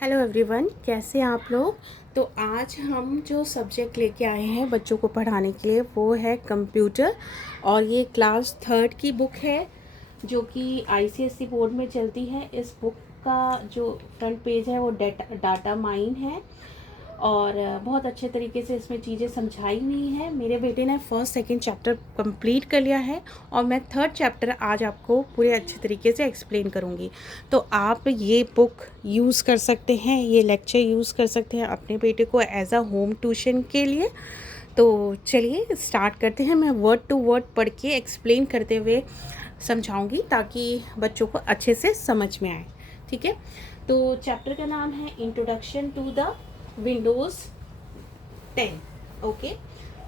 Hello everyone, कैसे हैं आप लोग। तो आज हम जो सब्जेक्ट लेके आए हैं बच्चों को पढ़ाने के लिए वो है कंप्यूटर। और ये क्लास थर्ड की बुक है जो कि आईसीएसई बोर्ड में चलती है। इस बुक का जो फ्रंट पेज है वो डाटा माइन है और बहुत अच्छे तरीके से इसमें चीज़ें समझाई हुई हैं। मेरे बेटे ने फर्स्ट सेकंड चैप्टर कंप्लीट कर लिया है और मैं थर्ड चैप्टर आज आपको पूरे अच्छे तरीके से एक्सप्लेन करूँगी। तो आप ये बुक यूज़ कर सकते हैं, ये लेक्चर यूज़ कर सकते हैं अपने बेटे को एज अ होम ट्यूशन के लिए। तो चलिए स्टार्ट करते हैं। मैं वर्ड टू वर्ड पढ़ के एक्सप्लेन करते हुए समझाऊंगी ताकि बच्चों को अच्छे से समझ में आए। ठीक है, तो चैप्टर का नाम है introduction to the Windows 10। Okay,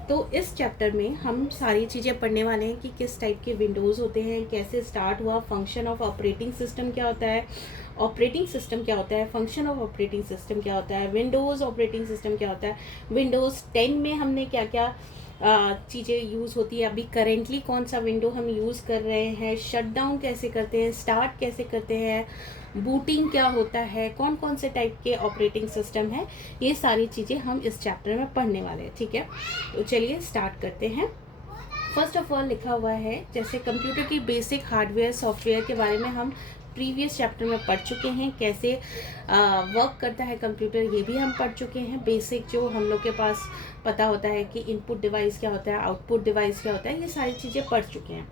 तो इस चैप्टर में हम सारी चीज़ें पढ़ने वाले हैं कि किस टाइप के विंडोज़ होते हैं, कैसे स्टार्ट हुआ, फंक्शन ऑफ ऑपरेटिंग सिस्टम क्या होता है, ऑपरेटिंग सिस्टम क्या होता है, फंक्शन ऑफ ऑपरेटिंग सिस्टम क्या होता है, विंडोज़ ऑपरेटिंग सिस्टम क्या होता है, विंडोज़ 10 में हमने क्या क्या चीज़ें यूज़ होती है, अभी करेंटली कौन सा विंडो हम यूज़ कर रहे हैं, शट डाउन कैसे करते हैं, स्टार्ट कैसे करते हैं, बूटिंग क्या होता है, कौन कौन से टाइप के ऑपरेटिंग सिस्टम है, ये सारी चीज़ें हम इस चैप्टर में पढ़ने वाले हैं। ठीक है, तो चलिए स्टार्ट करते हैं। फर्स्ट ऑफ ऑल लिखा हुआ है जैसे कंप्यूटर की बेसिक हार्डवेयर सॉफ्टवेयर के बारे में हम प्रीवियस चैप्टर में पढ़ चुके हैं। कैसे वर्क करता है कंप्यूटर ये भी हम पढ़ चुके हैं। बेसिक जो हम लोग के पास पता होता है कि इनपुट डिवाइस क्या होता है, आउटपुट डिवाइस क्या होता है, ये सारी चीज़ें पढ़ चुके हैं।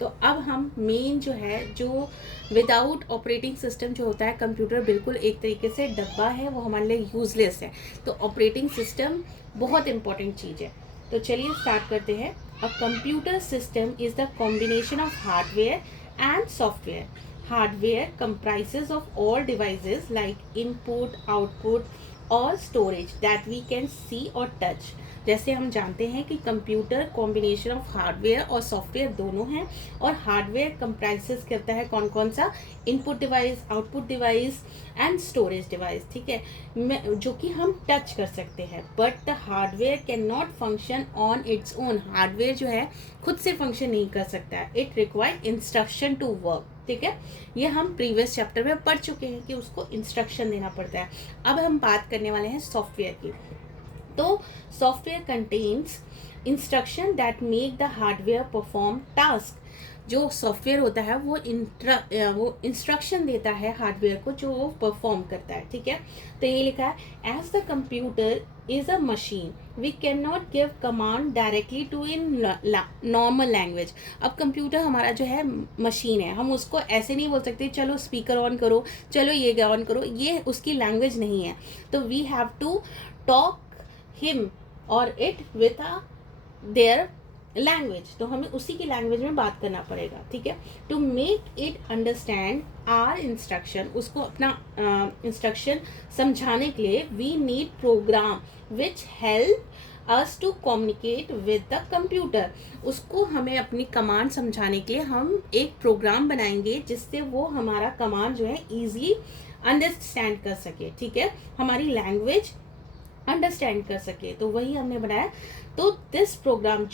तो अब हम मेन जो है, जो विदाउट ऑपरेटिंग सिस्टम जो होता है कंप्यूटर बिल्कुल एक तरीके से डब्बा है, वो हमारे लिए यूजलेस है। तो ऑपरेटिंग सिस्टम बहुत इंपॉर्टेंट चीज़ है। तो चलिए स्टार्ट करते हैं। A computer system is the combination of hardware and software. Hardware comprises of all devices like input, output और storage that we can see or touch. जैसे हम जानते हैं कि कंप्यूटर कॉम्बिनेशन ऑफ हार्डवेयर और सॉफ्टवेयर दोनों हैं और हार्डवेयर कंप्राइजेस करता है कौन कौन सा, input device, output device and storage device. ठीक है, जो कि हम टच कर सकते हैं। But the hardware can not function on its own. Hardware जो है खुद से फंक्शन नहीं कर सकता है, it require instruction to work. ठीक है, ये हम प्रीवियस चैप्टर में पढ़ चुके हैं कि उसको इंस्ट्रक्शन देना पड़ता है। अब हम बात करने वाले हैं सॉफ्टवेयर की। तो software contains instruction that make the hardware perform task. जो सॉफ्टवेयर होता है वो इंस्ट्रक्शन देता है हार्डवेयर को जो वो परफॉर्म करता है। ठीक है, तो ये लिखा है as the computer is a machine we can not give command directly to in normal language. अब कंप्यूटर हमारा जो है मशीन है, हम उसको ऐसे नहीं बोल सकते चलो स्पीकर ऑन करो, चलो ये ऑन करो, ये उसकी लैंग्वेज नहीं है। तो we have to talk him और इट विथ देयर लैंग्वेज. तो हमें उसी की लैंग्वेज में बात करना पड़ेगा. ठीक है, to make it understand our instruction, उसको अपना इंस्ट्रक्शन समझाने के लिए we need program which help us to communicate with the computer. उसको हमें अपनी कमांड समझाने के लिए हम एक प्रोग्राम बनाएंगे जिससे वो हमारा कमांड जो है ईजी अंडरस्टैंड कर सके. ठीक है, हमारी लैंग्वेज अंडरस्टैंड कर सके, तो वही हमने बनाया. तो दिस प्रोग्राम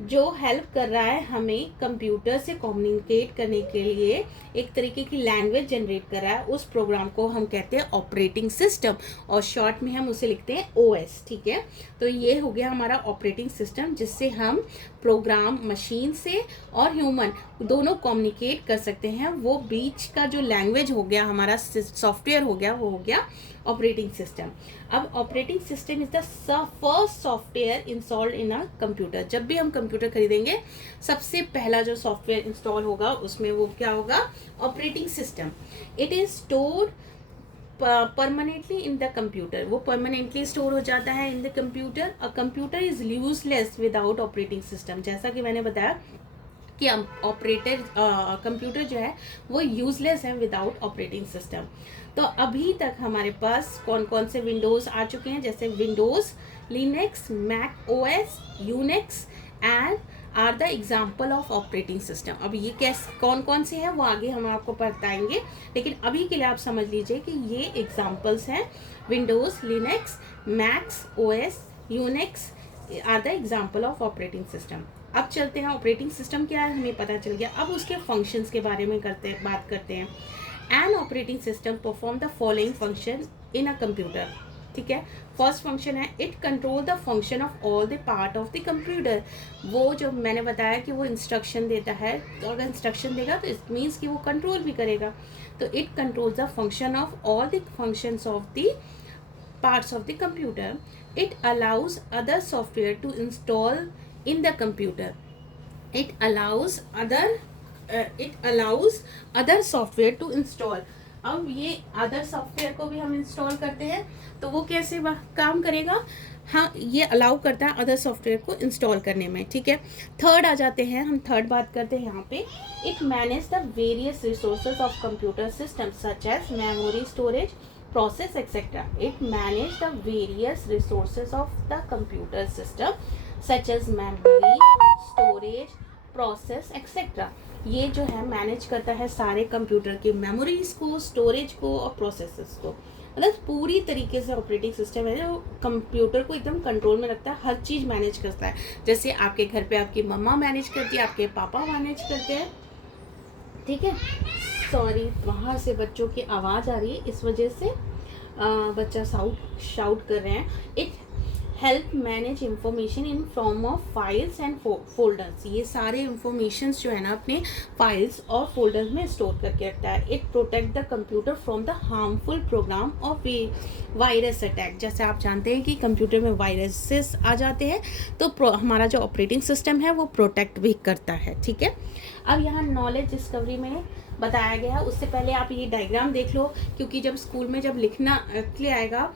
जो हेल्प कर रहा है हमें कंप्यूटर से कम्युनिकेट करने के लिए, एक तरीके की लैंग्वेज जनरेट कर रहा है, उस प्रोग्राम को हम कहते हैं ऑपरेटिंग सिस्टम और शॉर्ट में हम उसे लिखते हैं ओएस. ठीक है, तो ये हो गया हमारा ऑपरेटिंग सिस्टम जिससे हम प्रोग्राम मशीन से और ह्यूमन दोनों कम्युनिकेट कर सकते हैं. वो बीच का जो लैंग्वेज हो गया हमारा सॉफ्टवेयर हो गया, वो हो गया ऑपरेटिंग सिस्टम. अब operating system is the first software installed in a computer. जब भी हम कंप्यूटर खरीदेंगे सबसे पहला जो सॉफ्टवेयर इंस्टॉल होगा उसमें वो क्या होगा, operating system. It is stored permanently in the computer. वो परमानेंटली स्टोर हो जाता है in the computer. A computer is useless without operating system. जैसा कि मैंने बताया कि कंप्यूटर जो है वो यूजलेस है विदाउट ऑपरेटिंग सिस्टम. तो अभी तक हमारे पास कौन कौन से विंडोज़ आ चुके हैं, जैसे Windows, Linux, Mac OS, Unix and are the example of operating system. अब ये कैसे कौन कौन से हैं वो आगे हम आपको बताएंगे, लेकिन अभी के लिए आप समझ लीजिए कि ये एग्जाम्पल्स हैं. Windows, Linux, Macs OS, Unix are the example of operating system. अब चलते हैं ऑपरेटिंग सिस्टम क्या है हमें पता चल गया. अब उसके फंक्शंस के बारे में बात करते हैं. An operating system perform the following function in a computer. ठीक है, फर्स्ट फंक्शन है it control the function of all the part of the computer. वो जो मैंने बताया कि वो इंस्ट्रक्शन देता है, तो अगर इंस्ट्रक्शन देगा तो इट मीन्स कि वो कंट्रोल भी करेगा। तो it control the function of all the functions of the parts of the computer. It allows other software to install in the computer. It allows other software to install. अब ये other software को भी हम install करते हैं, तो वो कैसे काम करेगा? हाँ, ये अलाउ करता है अदर सॉफ्टवेयर को इंस्टॉल करने में। ठीक है, थर्ड आ जाते हैं, हम थर्ड बात करते हैं यहाँ पे। It manage the various resources of computer system such as memory, storage, process etc. It manage the various resources of the computer system such as memory, storage, process etc. ये जो है मैनेज करता है सारे कंप्यूटर के memories को, storage को और प्रोसेसेस को। मतलब पूरी तरीके से ऑपरेटिंग सिस्टम है जो कंप्यूटर को एकदम कंट्रोल में रखता है, हर चीज़ मैनेज करता है। जैसे आपके घर पे आपकी मम्मा मैनेज करती है, आपके पापा मैनेज करते हैं। ठीक है, सॉरी वहाँ से बच्चों की आवाज़ आ रही है, इस वजह से बच्चा शाउट कर रहे हैं। It help manage information in form of files and folders. ये सारे इंफॉर्मेशंस जो है ना अपने फाइल्स और फोल्डर्स में स्टोर करके रखता है। It protect the computer from the harmful program of virus attack. जैसे आप जानते हैं कि कंप्यूटर में वायरसेस आ जाते हैं, तो हमारा जो ऑपरेटिंग सिस्टम है वो प्रोटेक्ट भी करता है। ठीक है, अब यहाँ नॉलेज डिस्कवरी में बताया गया। उससे पहले आप ये डायग्राम देख लो, क्योंकि जब स्कूल में जब लिखना के आएगा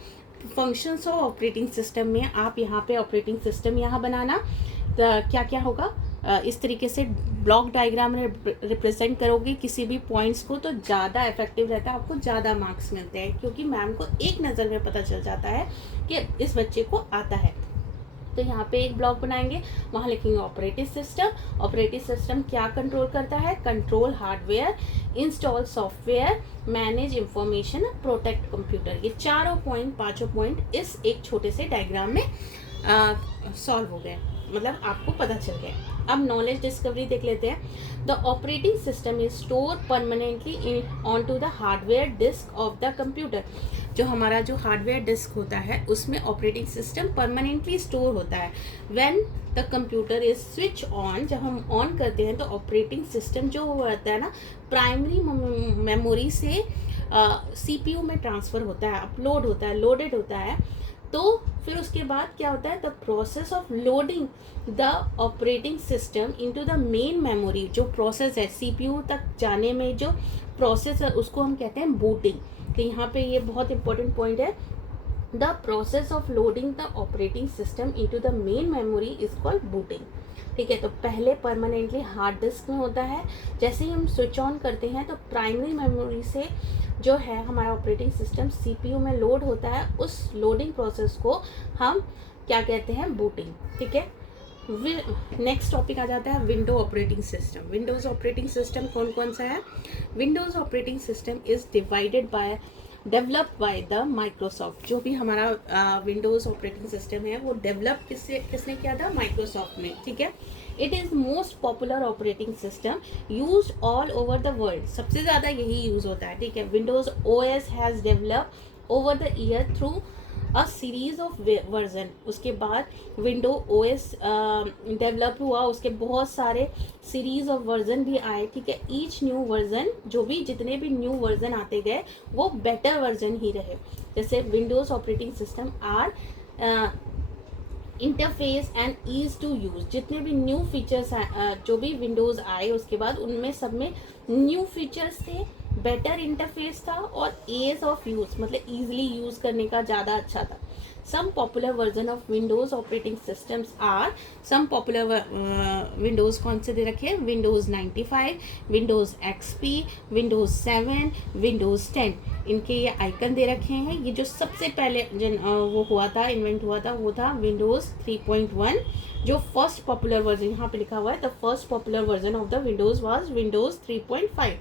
फंक्शंस ऑफ ऑपरेटिंग सिस्टम में, आप यहाँ पे ऑपरेटिंग सिस्टम यहाँ बनाना, तो क्या क्या होगा इस तरीके से ब्लॉक डायग्राम में रिप्रेजेंट करोगे किसी भी पॉइंट्स को, तो ज़्यादा इफेक्टिव रहता है, आपको ज़्यादा मार्क्स मिलते हैं, क्योंकि मैम को एक नज़र में पता चल जाता है कि इस बच्चे को आता है। तो यहाँ पे एक ब्लॉक बनाएंगे, वहाँ लिखेंगे ऑपरेटिंग सिस्टम। ऑपरेटिंग सिस्टम क्या कंट्रोल करता है? Control hardware, install software, manage information, protect computer. ये चारों पॉइंट, पांचों पॉइंट इस एक छोटे से डायग्राम में सॉल्व हो गए, मतलब आपको पता चल गया। अब नॉलेज डिस्कवरी देख लेते हैं। The operating system is store permanently on to the hardware disk of the computer. जो हमारा जो हार्डवेयर डिस्क होता है उसमें ऑपरेटिंग सिस्टम परमानेंटली स्टोर होता है। When the computer is switch on, जब हम ऑन करते हैं तो ऑपरेटिंग सिस्टम जो रहता है ना प्राइमरी मेमोरी से सीपीयू में ट्रांसफ़र होता है, अपलोड होता है, लोडेड होता है। तो फिर उसके बाद क्या होता है? The process of loading the operating system into the main memory. जो प्रोसेस है सीपीयू तक जाने में जो प्रोसेस है उसको हम कहते हैं बूटिंग। तो यहाँ पे ये बहुत इंपॉर्टेंट पॉइंट है, the process of loading the operating system into the main memory is called booting. ठीक है, तो पहले परमानेंटली हार्ड डिस्क में होता है, जैसे ही हम स्विच ऑन करते हैं तो प्राइमरी मेमोरी से जो है हमारा ऑपरेटिंग सिस्टम सीपीयू में लोड होता है, उस लोडिंग प्रोसेस को हम क्या कहते हैं? बूटिंग। ठीक है, नेक्स्ट टॉपिक आ जाता है window operating system. Windows operating system कौन कौन सा है? Windows operating system is developed by the Microsoft. जो भी हमारा विंडोज़ ऑपरेटिंग सिस्टम है वो डेवलप किसने किया था? माइक्रोसॉफ्ट ने। ठीक है, it is most popular operating system use all over the world. सबसे ज़्यादा यही यूज़ होता है। ठीक है, Windows OS has develop over the year through a series of version. उसके बाद विंडो ओएस डेवलप हुआ, उसके बहुत सारे सीरीज ऑफ वर्जन भी आए। ठीक है, ईच न्यू वर्जन, जो भी जितने भी न्यू वर्जन आते गए वो बेटर वर्जन ही रहे। जैसे Windows operating system are interface and ease to use. जितने भी न्यू फीचर्स जो भी विंडोज़ आए उसके बाद उनमें सब में न्यू फीचर्स थे, बेटर इंटरफेस था और एज ऑफ यूज़ मतलब ईजिली यूज़ करने का ज़्यादा अच्छा था। Some popular version of Windows operating systems are, some popular Windows कौन से दे रखे हैं? Windows 95, Windows XP, Windows 7, Windows 10। इनके ये आइकन दे रखे हैं। ये जो सबसे पहले वो हुआ था, इन्वेंट हुआ था, वो था विंडोज़ 3.1। जो फर्स्ट पॉपुलर वर्जन यहाँ पे लिखा हुआ है, the first popular version of the Windows was Windows 3.5।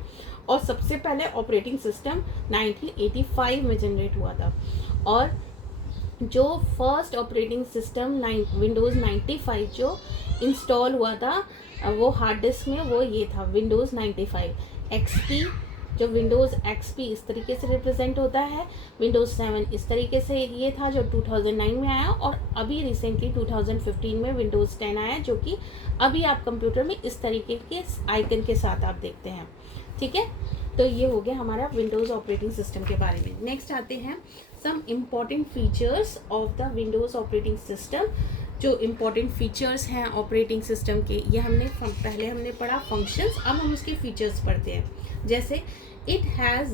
और सबसे पहले ऑपरेटिंग सिस्टम 1985 में जनरेट हुआ था। और जो फर्स्ट ऑपरेटिंग सिस्टम विंडोज़ 95 जो इंस्टॉल हुआ था वो हार्ड डिस्क में, वो ये था विंडोज़ 95। XP जो विंडोज़ XP इस तरीके से रिप्रेजेंट होता है, विंडोज़ 7 इस तरीके से ये था जो 2009 में आया, और अभी रिसेंटली 2015 में विंडोज़ 10 आया, जो कि अभी आप कंप्यूटर में इस तरीके के आइकन के साथ आप देखते हैं। ठीक है, तो ये हो गया हमारा विंडोज़ ऑपरेटिंग सिस्टम के बारे में। नेक्स्ट आते हैं some important features of the Windows operating system. जो इम्पॉर्टेंट फीचर्स हैं ऑपरेटिंग सिस्टम के, ये पहले हमने पढ़ा फंक्शंस, अब हम उसके फीचर्स पढ़ते हैं। जैसे it has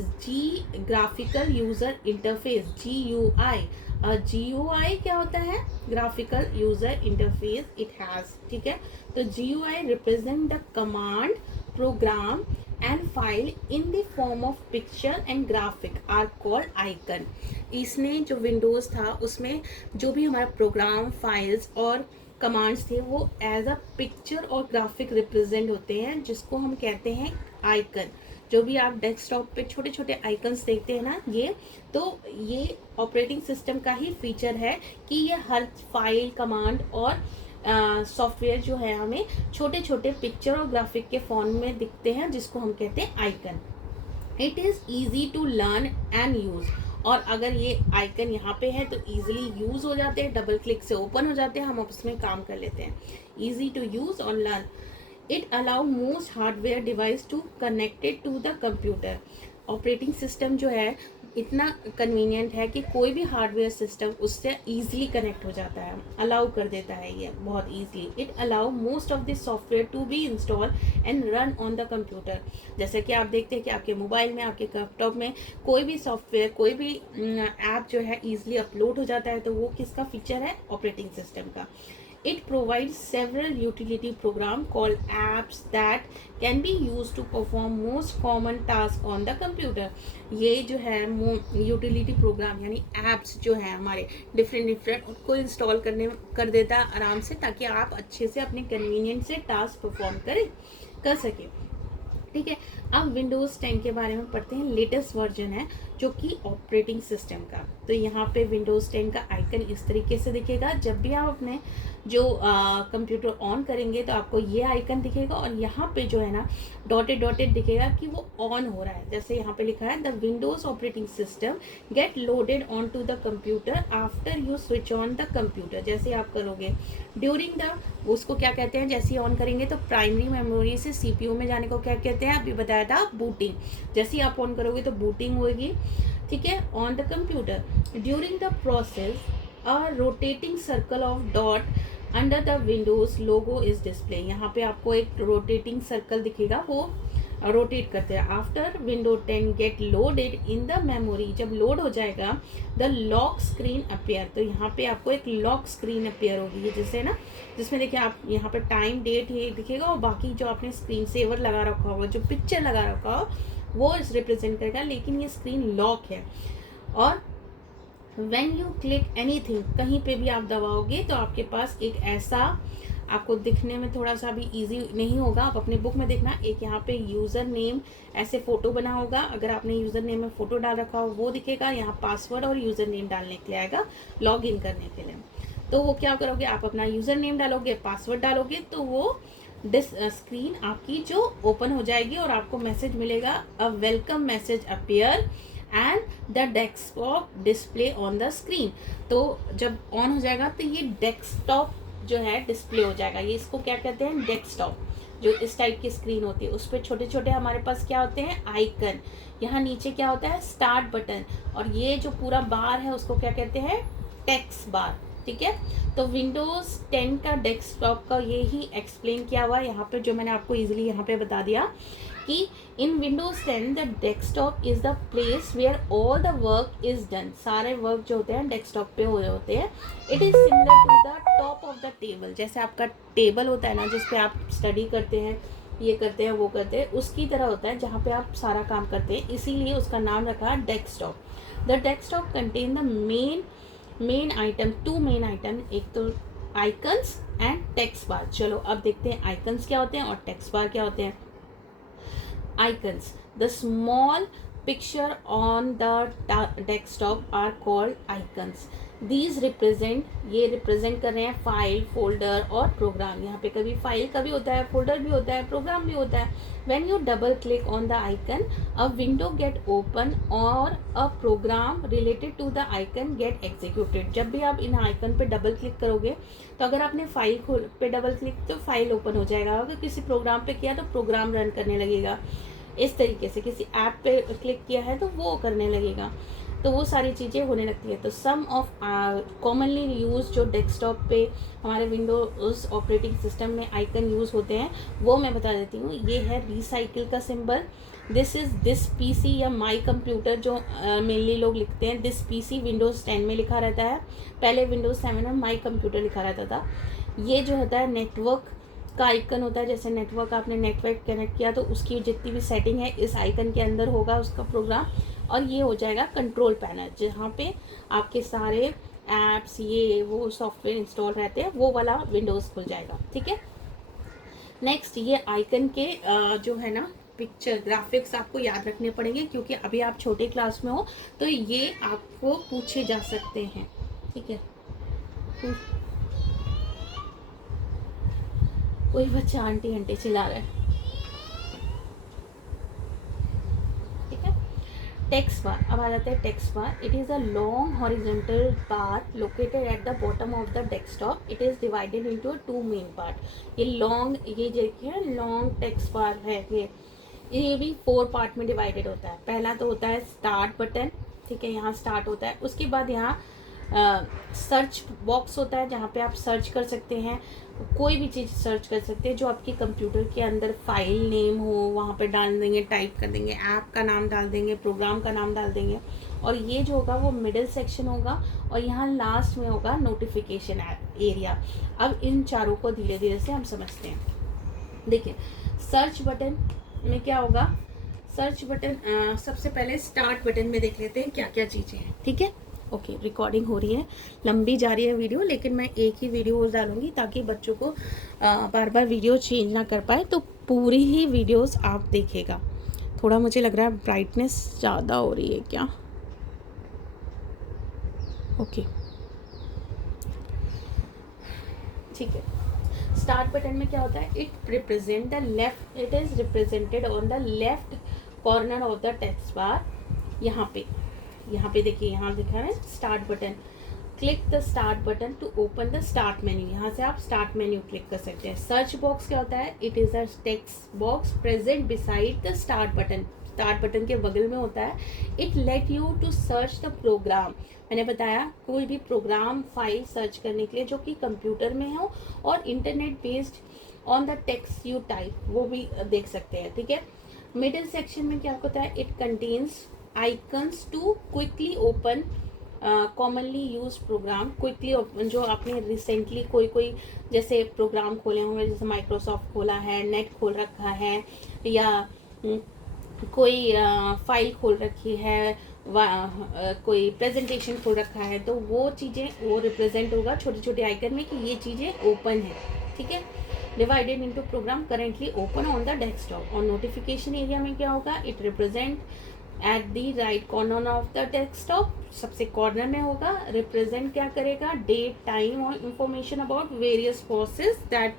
graphical user interface, GUI। GUI क्या होता है? Graphical user interface it has. ठीक है, तो GUI represent the command, program and file in the form of picture and graphic are called icon। इसने जो विंडोज़ था उसमें जो भी हमारा प्रोग्राम, फाइल्स और कमांड्स थे वो एज अ पिक्चर और ग्राफिक रिप्रेजेंट होते हैं, जिसको हम कहते हैं आइकन। जो भी आप डेस्कटॉप पे छोटे छोटे आइकन्स देखते हैं ना, ये ऑपरेटिंग सिस्टम का ही फीचर है कि ये हर फाइल, कमांड और सॉफ्टवेयर जो है हमें छोटे छोटे पिक्चर और ग्राफिक के फॉर्म में दिखते हैं, जिसको हम कहते हैं icon. It is easy to learn and use. और अगर ये आइकन यहाँ पे है तो ईजिली यूज़ हो जाते हैं, डबल क्लिक से ओपन हो जाते हैं, हम उसमें काम कर लेते हैं। ईजी टू यूज़ और learn. It allow most hardware device to connected to the computer. Operating system जो है इतना कन्वीनियंट है कि कोई भी हार्डवेयर सिस्टम उससे ईजिली कनेक्ट हो जाता है, अलाउ कर देता है ये बहुत easily. It allow most of this software to be install and run on the computer. जैसे कि आप देखते हैं कि आपके मोबाइल में, आपके लैपटॉप में कोई भी सॉफ्टवेयर, कोई भी ऐप जो है ईजिली अपलोड हो जाता है, तो वो किसका फीचर है? ऑपरेटिंग सिस्टम का। It provides several utility programs called apps that can be used to perform most common tasks on the computer। ये जो है यूटिलिटी प्रोग्राम यानी एप्स जो है हमारे डिफरेंट उनको इंस्टॉल कर देता है आराम से, ताकि आप अच्छे से अपने कन्वीनियंट से टास्क परफॉर्म कर सकें। ठीक है, अब विंडोज़ 10 के बारे में पढ़ते हैं। लेटेस्ट वर्जन है जो कि ऑपरेटिंग सिस्टम का। तो यहाँ पे विंडोज़ 10 का आइकन इस तरीके से दिखेगा। जब भी आप अपने जो कंप्यूटर ऑन करेंगे तो आपको ये आइकन दिखेगा, और यहाँ पे जो है ना डॉटेड दिखेगा कि वो ऑन हो रहा है। जैसे यहाँ पे लिखा है the Windows operating system get loaded on to the computer after you switch on the computer. जैसे आप करोगे ड्यूरिंग द, उसको क्या कहते हैं, जैसे ऑन करेंगे तो प्राइमरी मेमोरी से CPU में जाने को क्या कहते हैं, अभी बताया था, बूटिंग। जैसे आप ऑन करोगे तो बूटिंग होगी। ठीक है, on the computer during the process a rotating circle of dot under the Windows logo is display. यहाँ पे आपको एक रोटेटिंग सर्कल दिखेगा, वो रोटेट करते हैं। After window 10 get loaded in the memory, जब लोड हो जाएगा द लॉक स्क्रीन अपेयर, तो यहाँ पे आपको एक लॉक स्क्रीन अपेयर होगी, जैसे ना जिसमें देखिए आप यहाँ पे टाइम, डेट ये दिखेगा, और बाकी जो आपने स्क्रीन सेवर लगा रखा होगा, जो पिक्चर लगा रखा हो वो इस रिप्रेजेंट करेगा, लेकिन ये स्क्रीन लॉक है। और व्हेन यू क्लिक एनीथिंग, कहीं पे भी आप दबाओगे तो आपके पास एक ऐसा, आपको दिखने में थोड़ा सा भी इजी नहीं होगा, आप अपने बुक में देखना, एक यहाँ पे यूज़र नेम ऐसे फ़ोटो बना होगा, अगर आपने यूज़र नेम में फ़ोटो डाल रखा हो वो दिखेगा, यहाँ पासवर्ड और यूज़र नेम डालने के लिए आएगा लॉग इन करने के लिए। तो वो क्या करोगे, आप अपना यूज़र नेम डालोगे, पासवर्ड डालोगे, तो वो स्क्रीन आपकी जो ओपन हो जाएगी और आपको मैसेज मिलेगा, अ welcome message appear and the desktop display on the screen. तो जब ऑन हो जाएगा तो ये डेस्कटॉप जो है डिस्प्ले हो जाएगा। ये इसको क्या कहते हैं, डेस्कटॉप। जो इस टाइप की स्क्रीन होती है उस पर छोटे छोटे हमारे पास क्या होते हैं, आइकन। यहाँ नीचे क्या होता है, स्टार्ट बटन, और ये जो पूरा बार है उसको क्या कहते हैं, टेक्स्ट बार। ठीक है, तो विंडोज़ 10 का डेस्कटॉप का ये ही एक्सप्लेन किया हुआ है यहाँ पे, जो मैंने आपको इजीली यहाँ पे बता दिया कि in Windows 10 the desktop is the place where all the work is done. सारे वर्क जो होते हैं डेस्कटॉप पे हो रहे होते हैं। It is similar to the top of the table, जैसे आपका टेबल होता है ना जिस पे आप स्टडी करते हैं, ये करते हैं, वो करते हैं, उसकी तरह होता है जहाँ पे आप सारा काम करते हैं, इसीलिए उसका नाम रखा है desktop. The desktop contain the main item, two main item, एक तो आइकन्स एंड टेक्स्ट बार। चलो अब देखते हैं आइकन्स क्या होते हैं और टेक्स्ट बार क्या होते हैं। Icons, the small picture on the desktop are called icons. These represent, ये रिप्रेजेंट कर रहे हैं फाइल, फोल्डर और प्रोग्राम. यहाँ पे कभी फाइल का भी होता है, फोल्डर भी होता है, प्रोग्राम भी होता है. When you double click on the icon, a window get open or a program related to the icon get executed. जब भी आप इन आइकन पे डबल क्लिक करोगे तो अगर आपने फाइल पे डबल क्लिक तो फाइल ओपन हो जाएगा, अगर किसी प्रोग्राम पे किया तो प्रोग्राम रन करने लगेगा. इस तरीके से किसी ऐप पे क्लिक किया है तो वो करने लगेगा. तो वो सारी चीज़ें होने लगती है. तो सम ऑफ कॉमनली यूज जो डेस्कटॉप पे हमारे विंडोज ऑपरेटिंग सिस्टम में आइकन यूज़ होते हैं वो मैं बता देती हूँ. ये है रिसाइकिल का symbol. This is this PC या माई कंप्यूटर जो मेनली लोग लिखते हैं. दिस पीसी विंडोज़ 10 में लिखा रहता है, पहले विंडोज़ 7 में माई कंप्यूटर लिखा रहता था. ये जो होता है नेटवर्क का आइकन होता है. जैसे नेटवर्क, आपने नेटवर्क कनेक्ट किया तो उसकी जितनी भी सेटिंग है इस आइकन के अंदर होगा उसका प्रोग्राम. और ये हो जाएगा कंट्रोल पैनल, जहाँ पे आपके सारे ऐप्स ये वो सॉफ्टवेयर इंस्टॉल रहते हैं, वो वाला विंडोज़ खुल जाएगा. ठीक है. नेक्स्ट, ये आइकन के जो है ना पिक्चर ग्राफिक्स आपको याद रखने पड़ेंगे, क्योंकि अभी आप छोटे क्लास में हो तो ये आपको पूछे जा सकते हैं. ठीक है. कोई बच्चा आंटी आंटी चिल्ला रहा है. ठीक है. टेक्स्ट बार, अब आ जाते हैं text bar. It is a long horizontal bar located at the bottom of the desktop. It is divided into two main part. ये लॉन्ग, ये देखिए लॉन्ग टेक्स्ट बार है. ये भी 4 पार्ट में डिवाइडेड होता है. पहला तो होता है स्टार्ट बटन. ठीक है, यहाँ स्टार्ट होता है. उसके बाद यहाँ सर्च बॉक्स होता है जहाँ पे आप सर्च कर सकते हैं, कोई भी चीज़ सर्च कर सकते हैं जो आपके कंप्यूटर के अंदर फाइल नेम हो वहाँ पे डाल देंगे, टाइप कर देंगे, ऐप का नाम डाल देंगे, प्रोग्राम का नाम डाल देंगे. और ये जो होगा वो मिडिल सेक्शन होगा और यहाँ लास्ट में होगा नोटिफिकेशन एरिया. अब इन चारों को धीरे धीरे से हम समझते हैं. देखिए, सर्च बटन में क्या होगा. सर्च बटन सबसे पहले स्टार्ट बटन में देख लेते हैं क्या क्या चीज़ें हैं. ठीक है. ओके, रिकॉर्डिंग हो रही है, लंबी जा रही है वीडियो, लेकिन मैं एक ही वीडियो डालूंगी ताकि बच्चों को बार बार वीडियो चेंज ना कर पाए. तो पूरी ही वीडियोस आप देखेगा. थोड़ा मुझे लग रहा है ब्राइटनेस ज़्यादा हो रही है क्या. ओके, ठीक है. स्टार्ट बटन में क्या होता है. It represent the left, it is represented on the left corner of the text bar. यहाँ पे देखिए, यहाँ दिखा है start button. Click the start button to open the start menu. यहाँ से आप स्टार्ट मेन्यू क्लिक कर सकते हैं. सर्च बॉक्स क्या होता है. It is a text box present beside the start button. Start button के बगल में होता है. It let you to search the program. मैंने बताया कोई भी प्रोग्राम फाइल सर्च करने के लिए जो कि कंप्यूटर में हो और internet based on the text you type, वो भी देख सकते हैं. ठीक है. मिडिल सेक्शन में क्या होता है. It contains icons to quickly open commonly use program. Quickly जो आपने रिसेंटली कोई जैसे प्रोग्राम खोले होंगे, जैसे माइक्रोसॉफ्ट खोला है, नेट खोल रखा है, या कोई फाइल खोल रखी है, कोई प्रेजेंटेशन खोल रखा है, तो वो चीज़ें वो रिप्रेजेंट होगा छोटे छोटे आइकन में कि ये चीज़ें ओपन है. ठीक है. Divided into program currently open on the desktop. और नोटिफिकेशन एरिया में क्या होगा. It represent at the right corner of the desktop. सबसे कॉर्नर में होगा. रिप्रेजेंट क्या करेगा. डेट, टाइम और information about various process that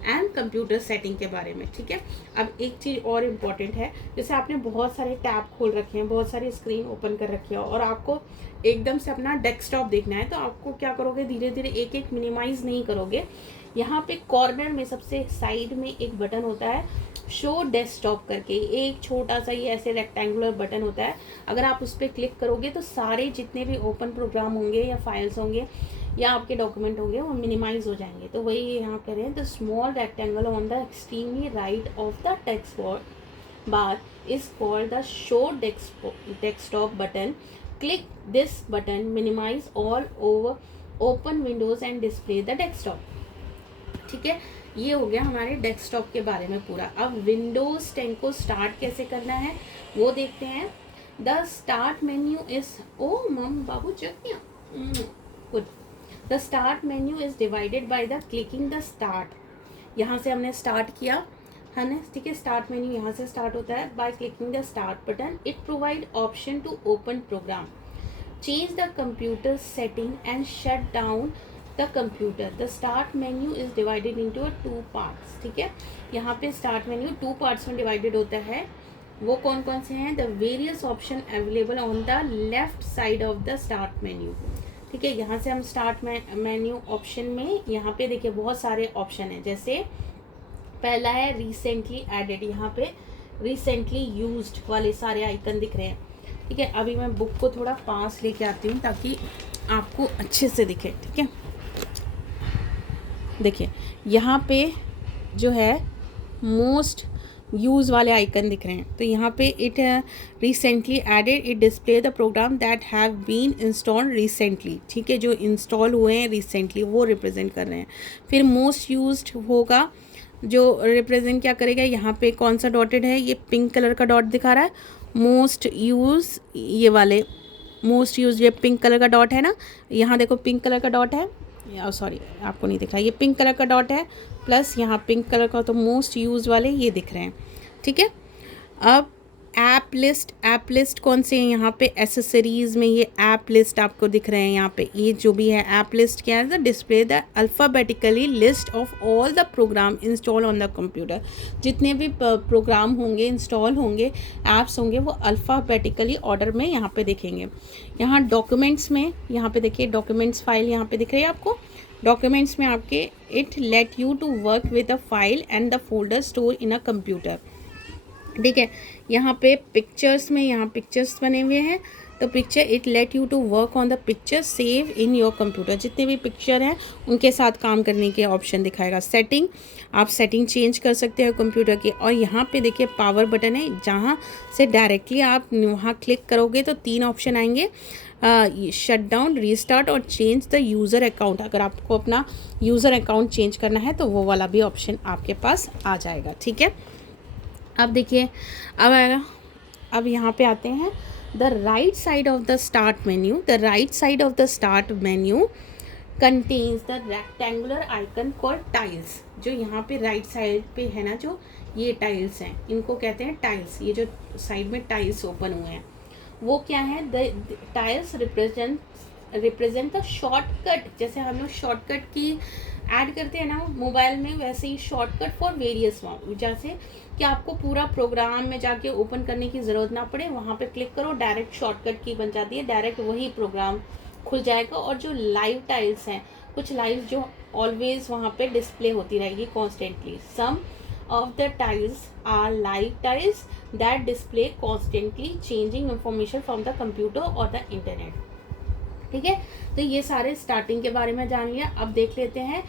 and computer setting के बारे में. ठीक है. अब एक चीज़ और इम्पॉर्टेंट है. जैसे आपने बहुत सारे टैब खोल रखे हैं, बहुत सारी स्क्रीन ओपन कर रखी है और आपको एकदम से अपना डेस्कटॉप देखना है, तो आपको क्या करोगे. धीरे धीरे एक एक मिनिमाइज नहीं करोगे. यहाँ पे कॉर्नर में सबसे साइड में एक बटन होता है शो डेस्कटॉप करके. एक छोटा सा ये ऐसे रेक्टेंगुलर बटन होता है. अगर आप उस पर क्लिक करोगे तो सारे जितने भी ओपन प्रोग्राम होंगे या फाइल्स होंगे या आपके डॉक्यूमेंट होंगे वो मिनिमाइज हो जाएंगे. तो वही यहाँ कह रहे हैं. The small rectangle on the extremely right of the text bar is called the show desktop button. Click this button minimize all over open windows and display the desktop. ठीक है. ये हो गया हमारे डेस्कटॉप के बारे में पूरा. अब विंडोज 10 को स्टार्ट कैसे करना है वो देखते हैं. द स्टार्ट मेन्यू इज, ओ मम बाबू जग गया, good. The start menu is divided by the clicking the start. यहाँ से हमने स्टार्ट किया है ना, ठीक है। स्टार्ट मेन्यू यहाँ से स्टार्ट होता है by clicking the start button. It provide option to open program, change the computer setting and shut down the computer. The start menu is divided into 2 parts, ठीक है। यहाँ पे स्टार्ट मेन्यू 2 पार्ट्स में divided होता है। वो कौन कौन से हैं? The various option available on the left side of the start menu, ठीक है। यहाँ से हम स्टार्ट मेन्यू ऑप्शन में यहाँ पे देखिए बहुत सारे ऑप्शन हैं। जैसे पहला है रिसेंटली एडेड, यहाँ पे रिसेंटली यूज्ड वाले सारे आइकन दिख रहे हैं, ठीक है। अभी मैं बुक को थोड़ा पास लेके आती हूँ ताकि आपको अच्छे से दिखे, ठीक है। देखिए यहाँ पे जो है मोस्ट यूज़ वाले आइकन दिख रहे हैं। तो यहाँ पे it recently added, it display the program that have been installed recently, ठीक है। जो इंस्टॉल हुए हैं रिसेंटली वो रिप्रेजेंट कर रहे हैं। फिर मोस्ट यूज्ड होगा, जो रिप्रेजेंट क्या करेगा, यहाँ पे कौन सा डॉटेड है, ये पिंक कलर का डॉट दिखा रहा है। मोस्ट यूज, ये वाले मोस्ट यूज, ये पिंक कलर का डॉट है ना, यहाँ देखो पिंक कलर का डॉट है, सॉरी आपको नहीं दिख रहा, ये पिंक कलर का डॉट है प्लस यहाँ पिंक कलर का, तो मोस्ट यूज वाले ये दिख रहे हैं, ठीक है। अब ऐप लिस्ट कौन से हैं? यहाँ पे एसेसरीज में ये ऐप लिस्ट आपको दिख रहे हैं। यहाँ पे ये जो भी है ऐप लिस्ट क्या है, display the alphabetically list of all the program install on the computer. जितने भी प्रोग्राम होंगे, इंस्टॉल होंगे, ऐप्स होंगे, वो अल्फ़ाबेटिकली ऑर्डर में यहाँ पे दिखेंगे। यहाँ डॉक्यूमेंट्स में, यहाँ पे देखिए डॉक्यूमेंट्स फाइल यहाँ पे दिख रही है आपको। डॉक्यूमेंट्स में आपके it let you to work with a file and the folder store in a computer, ठीक है। यहाँ पे पिक्चर्स में, यहाँ पिक्चर्स बने हुए हैं, तो picture it let you to work on the picture save in your computer. जितने भी पिक्चर हैं उनके साथ काम करने के ऑप्शन दिखाएगा। सेटिंग, आप सेटिंग चेंज कर सकते हो कंप्यूटर की। और यहाँ पे देखिए पावर बटन है, जहाँ से डायरेक्टली आप वहाँ क्लिक करोगे तो 3 ऑप्शन आएंगे, शट डाउन, रीस्टार्ट और चेंज द यूज़र अकाउंट। अगर आपको अपना यूज़र अकाउंट चेंज करना है तो वो वाला भी ऑप्शन आपके पास आ जाएगा, ठीक है। अब देखिए अब आएगा, अब यहाँ पे आते हैं the right side of the start menu. The right side of the start menu contains the rectangular icon called tiles. जो यहाँ पे राइट साइड पे है ना, जो ये टाइल्स हैं, इनको कहते हैं टाइल्स। ये जो साइड में टाइल्स ओपन हुए हैं वो क्या है? The tiles represent the shortcut. जैसे हम लोग शॉर्टकट की ऐड करते हैं ना मोबाइल में, वैसे ही शॉर्टकट फॉर वेरियस, जैसे कि आपको पूरा प्रोग्राम में जाके ओपन करने की ज़रूरत ना पड़े, वहाँ पे क्लिक करो, डायरेक्ट शॉर्टकट की बन जाती है, डायरेक्ट वही प्रोग्राम खुल जाएगा। और जो लाइव टाइल्स हैं, कुछ लाइव जो ऑलवेज वहाँ पे डिस्प्ले होती रहेगी constantly. Some of the tiles are live tiles that display constantly changing information from the computer or the internet, ठीक है। तो ये सारे स्टार्टिंग के बारे में जान लिया। अब देख लेते हैं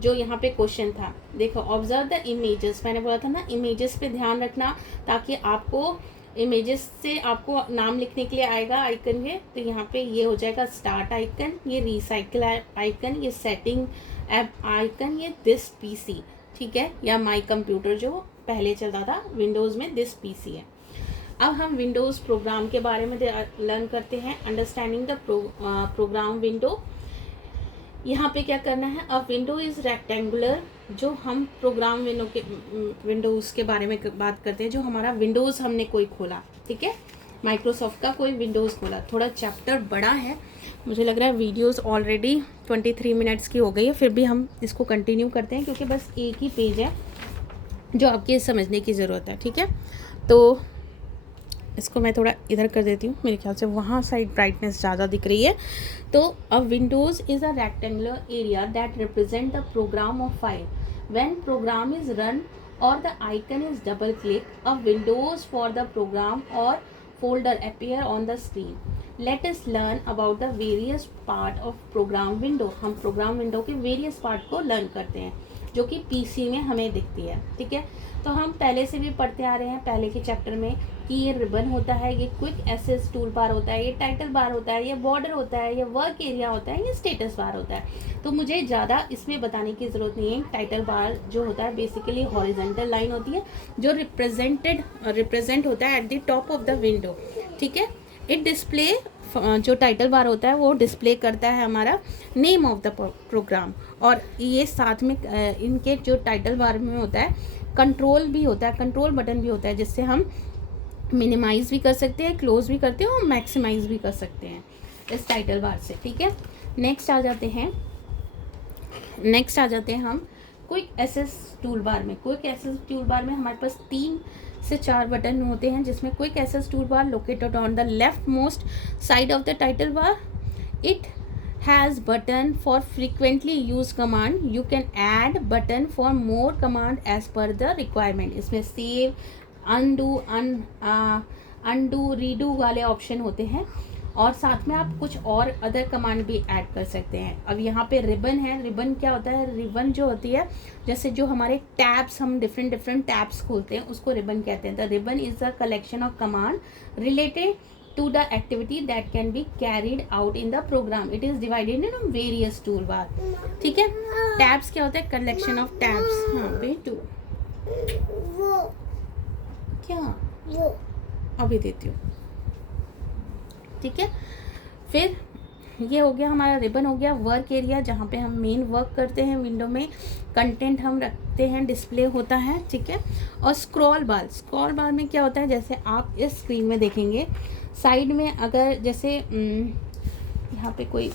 जो यहाँ पे क्वेश्चन था। देखो ऑब्जर्व द इमेजेस, मैंने बोला था ना इमेजेस पे ध्यान रखना, ताकि आपको इमेजेस से आपको नाम लिखने के लिए आएगा आइकन के। तो यहाँ पे ये हो जाएगा स्टार्ट आइकन, ये रिसाइकिल आइकन, ये सेटिंग ऐप आइकन, ये दिस पीसी, ठीक है, या माई कंप्यूटर जो पहले चलता था विंडोज़ में, दिस पीसी है। अब हम विंडोज़ प्रोग्राम के बारे में लर्न करते हैं। Understanding the program window. यहाँ पे क्या करना है, अब विंडो इज़ रेक्टेंगुलर। जो हम प्रोग्राम विंडोज़ के बारे में बात करते हैं, जो हमारा विंडोज़ हमने कोई खोला, ठीक है, माइक्रोसॉफ्ट का कोई विंडोज़ खोला, थोड़ा चैप्टर बड़ा है, मुझे लग रहा है वीडियोस ऑलरेडी 23 मिनट्स की हो गई है, फिर भी हम इसको कंटिन्यू करते हैं क्योंकि बस एक ही पेज है जो आपके समझने की ज़रूरत है, ठीक है। तो इसको मैं थोड़ा इधर कर देती हूँ, मेरे ख्याल से वहाँ साइड ब्राइटनेस ज़्यादा दिख रही है। तो a windows is a rectangular area that represent the program of file. When program is run or the icon is double click, a windows for the program or folder appear on the screen. Let us learn about the various part of program window. हम program window के various part को learn करते हैं जो कि PC में हमें दिखती है, ठीक है। तो हम पहले से भी पढ़ते आ रहे हैं पहले के चैप्टर में कि ये रिबन होता है, ये क्विक एक्सेस टूल बार होता है, ये टाइटल बार होता है, ये बॉर्डर होता है, ये वर्क एरिया होता है, ये स्टेटस बार होता है। तो मुझे ज़्यादा इसमें बताने की ज़रूरत नहीं है। टाइटल बार जो होता है बेसिकली हॉरिजॉन्टल लाइन होती है जो रिप्रेजेंट होता है eight the top of the window, ठीक है। इट डिस्प्ले, जो टाइटल बार होता है वो डिस्प्ले करता है हमारा नेम ऑफ द प्रोग्राम, और ये साथ में इनके जो टाइटल बार में होता है कंट्रोल भी होता है, कंट्रोल बटन भी होता है जिससे हम मिनिमाइज़ भी कर सकते हैं, क्लोज भी करते हैं और मैक्सिमाइज़ भी कर सकते हैं इस टाइटल बार से, ठीक है। नेक्स्ट आ जाते हैं हम क्विक एक्सेस टूल बार में। क्विक एक्सेस टूल बार में हमारे पास 3 से 4 बटन होते हैं, जिसमें quick access tool bar located on the left most side of the title bar. It has button for frequently used command. You can add button for more command as per the requirement. इसमें save, undo, redo वाले option होते हैं और साथ में आप कुछ और अदर कमांड भी ऐड कर सकते हैं। अब यहाँ पे रिबन है। रिबन क्या होता है? रिबन जो होती है, जैसे जो हमारे टैब्स, हम डिफरेंट टैब्स खोलते हैं, उसको रिबन कहते हैं। The ribbon is the collection of command related to the activity that can be carried out in the program. It is divided into various toolbar. ठीक है। tabs क्या होता है? collection of tabs. हाँ बेटू, क्या अभी देती हूँ, ठीक है। फिर ये हो गया हमारा रिबन, हो गया वर्क एरिया जहाँ पे हम मेन वर्क करते हैं, विंडो में कंटेंट हम रखते हैं, डिस्प्ले होता है, ठीक है। और स्क्रॉल बार, स्क्रॉल बार में क्या होता है? जैसे आप इस स्क्रीन में देखेंगे साइड में, अगर जैसे यहाँ पे कोई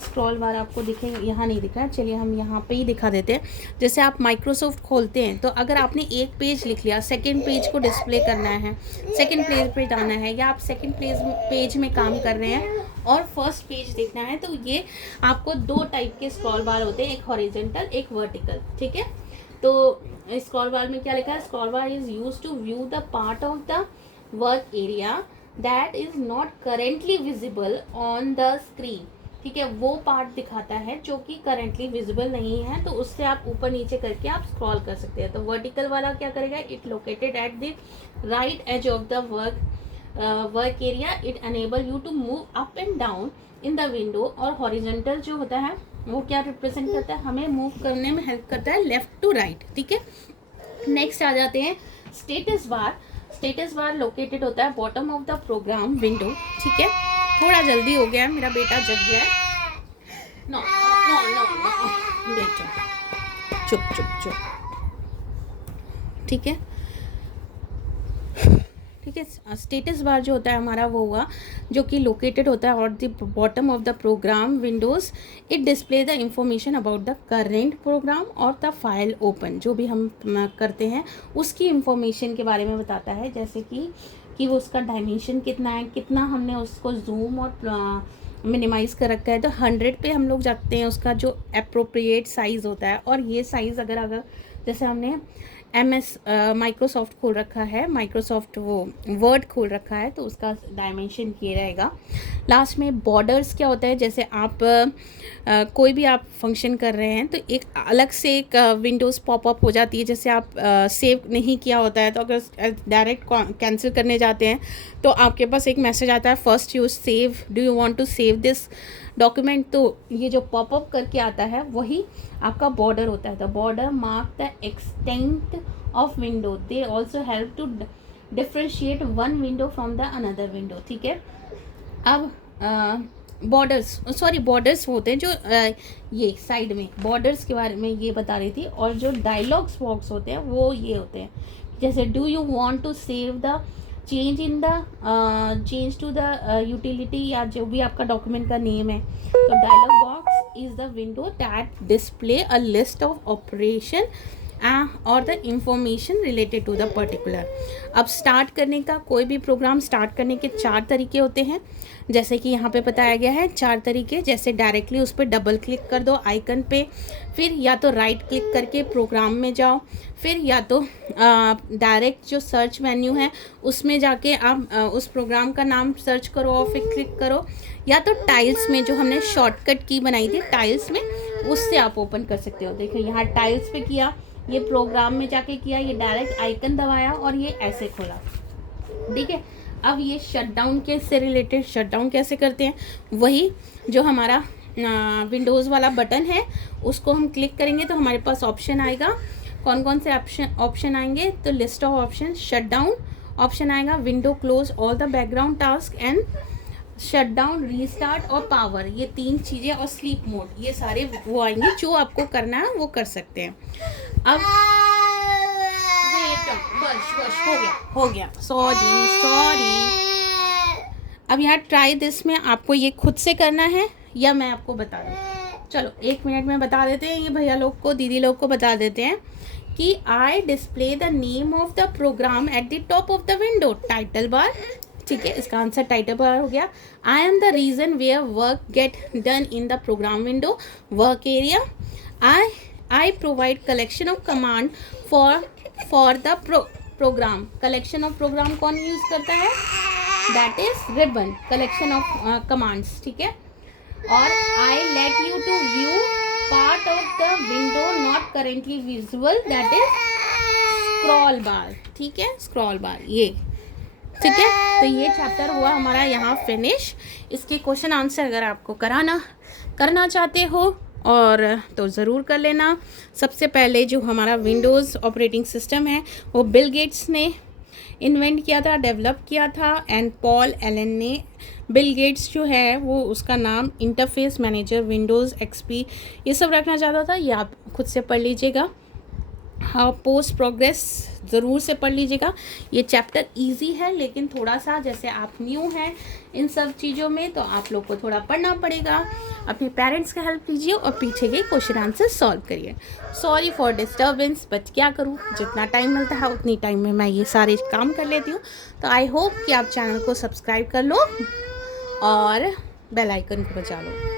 स्क्रॉल बार आपको दिखेगा, यहाँ नहीं दिख रहा है, चलिए हम यहाँ पे ही दिखा देते हैं। जैसे आप माइक्रोसॉफ्ट खोलते हैं तो अगर आपने एक पेज लिख लिया, सेकंड पेज को डिस्प्ले करना है, सेकंड पेज पे जाना है, या आप सेकंड पेज में काम कर रहे हैं और फर्स्ट पेज देखना है, तो ये आपको 2 टाइप के स्क्रॉल बार होते हैं, एक हॉरिजॉन्टल, एक वर्टिकल, ठीक है। तो स्क्रॉल बार में क्या लिखा है? Scroll bar is used to view the part of the work area that is not currently visible on the screen, ठीक है। वो पार्ट दिखाता है जो कि करेंटली विजिबल नहीं है, तो उससे आप ऊपर नीचे करके आप स्क्रॉल कर सकते हैं। तो वर्टिकल वाला क्या करेगा? It located at the right edge of the work area, it enable you to move up and down in the window. और हॉरिजॉन्टल जो होता है वो क्या रिप्रेजेंट करता है? हमें मूव करने में हेल्प करता है लेफ्ट टू राइट, ठीक है। नेक्स्ट आ जाते हैं status bar. Status bar located होता है bottom of the program window, ठीक है। थोड़ा जल्दी हो गया है, मेरा बेटा जग गया है। नो नो नो नो बेटा, चुप चुप चुप, ठीक है, ठीक है। स्टेटस बार जो होता है हमारा वो हुआ जो कि लोकेटेड होता है और the bottom of the program windows. It display the information about the current program और द फाइल ओपन, जो भी हम करते हैं उसकी इंफॉर्मेशन के बारे में बताता है, जैसे कि वो उसका डायमेंशन कितना है, कितना हमने उसको जूम और मिनिमाइज़ कर रखा है। तो 100 पे हम लोग जाते हैं, उसका जो अप्रोप्रिएट साइज़ होता है। और ये साइज़ अगर जैसे हमने माइक्रोसॉफ्ट खोल रखा है, माइक्रोसॉफ्ट वो वर्ड खोल रखा है, तो उसका डायमेंशन ये रहेगा। लास्ट में बॉर्डर्स क्या होता है? जैसे आप कोई भी आप फंक्शन कर रहे हैं तो एक अलग से एक विंडोज़ पॉपअप हो जाती है, जैसे आप सेव नहीं किया होता है, तो अगर डायरेक्ट कैंसिल करने जाते हैं तो आपके पास एक मैसेज आता है, first you save, do you want to save this document. तो ये जो पॉपअप करके आता है वही आपका बॉर्डर होता है। The border mark the extent of window, they also help to differentiate one window from the another window, ठीक है। अब बॉर्डर्स होते हैं जो ये साइड में बॉर्डर्स के बारे में ये बता रही थी। और जो डायलॉग्स बॉक्स होते हैं वो ये होते हैं, जैसे do you want to save the change to the utility, या जो भी आपका डॉक्यूमेंट का नेम है। तो dialog box is the window that display a list of operation or the information related to the particular. अब स्टार्ट करने का, कोई भी प्रोग्राम स्टार्ट करने के 4 तरीके होते हैं, जैसे कि यहाँ पे बताया गया है 4 तरीके। जैसे डायरेक्टली उस पर डबल क्लिक कर दो आइकन पे, फिर या तो राइट क्लिक करके प्रोग्राम में जाओ, फिर या तो डायरेक्ट जो सर्च मेन्यू है उसमें जाके आप उस प्रोग्राम का नाम सर्च करो और फिर क्लिक करो, या तो टाइल्स में जो हमने शॉर्टकट की बनाई थी टाइल्स में, उससे आप ओपन कर सकते हो। देखो यहाँ टाइल्स पे किया, ये प्रोग्राम में जाके किया, ये डायरेक्ट आइकन दबाया और ये ऐसे खोला, ठीक है। अब ये शटडाउन के से रिलेटेड, शटडाउन कैसे करते हैं, वही जो हमारा विंडोज़ वाला बटन है उसको हम क्लिक करेंगे तो हमारे पास ऑप्शन आएगा। कौन कौन से ऑप्शन आएंगे? तो list of option, shutdown option आएगा, window close all the background task and shutdown, restart और पावर, ये 3 चीज़ें, और स्लीप मोड, ये सारे वो आएंगे। जो आपको करना है वो कर सकते हैं। अब हो गया, सॉरी। अब यहाँ ट्राई दिस में आपको ये खुद से करना है या मैं आपको बता दूँ? चलो 1 मिनट में बता देते हैं, ये भैया लोग को, दीदी लोग को बता देते हैं कि I display the name of the program at the top of the window, title bar. ठीक है, इसका आंसर टाइटल बार हो गया। I am the region where work get done in the program window, work area. I provide collection of command for the program. Collection of program कौन use करता है? That is ribbon, collection of commands. ठीक है, और I let you to view part of the window not currently visual, that is scroll बार। ठीक है, scroll बार ये। ठीक है, तो ये चैप्टर हुआ हमारा यहाँ फिनिश। इसके क्वेश्चन आंसर अगर आपको करना चाहते हो और तो ज़रूर कर लेना। सबसे पहले जो हमारा विंडोज़ ऑपरेटिंग सिस्टम है वो बिल गेट्स ने इन्वेंट किया था, डेवलप किया था, एंड पॉल एलन ने। बिल गेट्स जो है वो उसका नाम इंटरफेस मैनेजर विंडोज़ एक्सपी ये सब रखना चाहता था। ये आप खुद से पढ़ लीजिएगा। हाँ, पोस्ट प्रोग्रेस ज़रूर से पढ़ लीजिएगा। ये चैप्टर इजी है, लेकिन थोड़ा सा जैसे आप न्यू हैं इन सब चीज़ों में तो आप लोग को थोड़ा पढ़ना पड़ेगा। अपने पेरेंट्स का हेल्प लीजिए और पीछे के क्वेश्चन आंसर सॉल्व करिए। सॉरी फॉर डिस्टर्बेंस, बट क्या करूँ, जितना टाइम मिलता है उतनी टाइम में मैं ये सारे काम कर लेती हूँ। तो आई होप कि आप चैनल को सब्सक्राइब कर लो और बेल आइकन को बजा लो।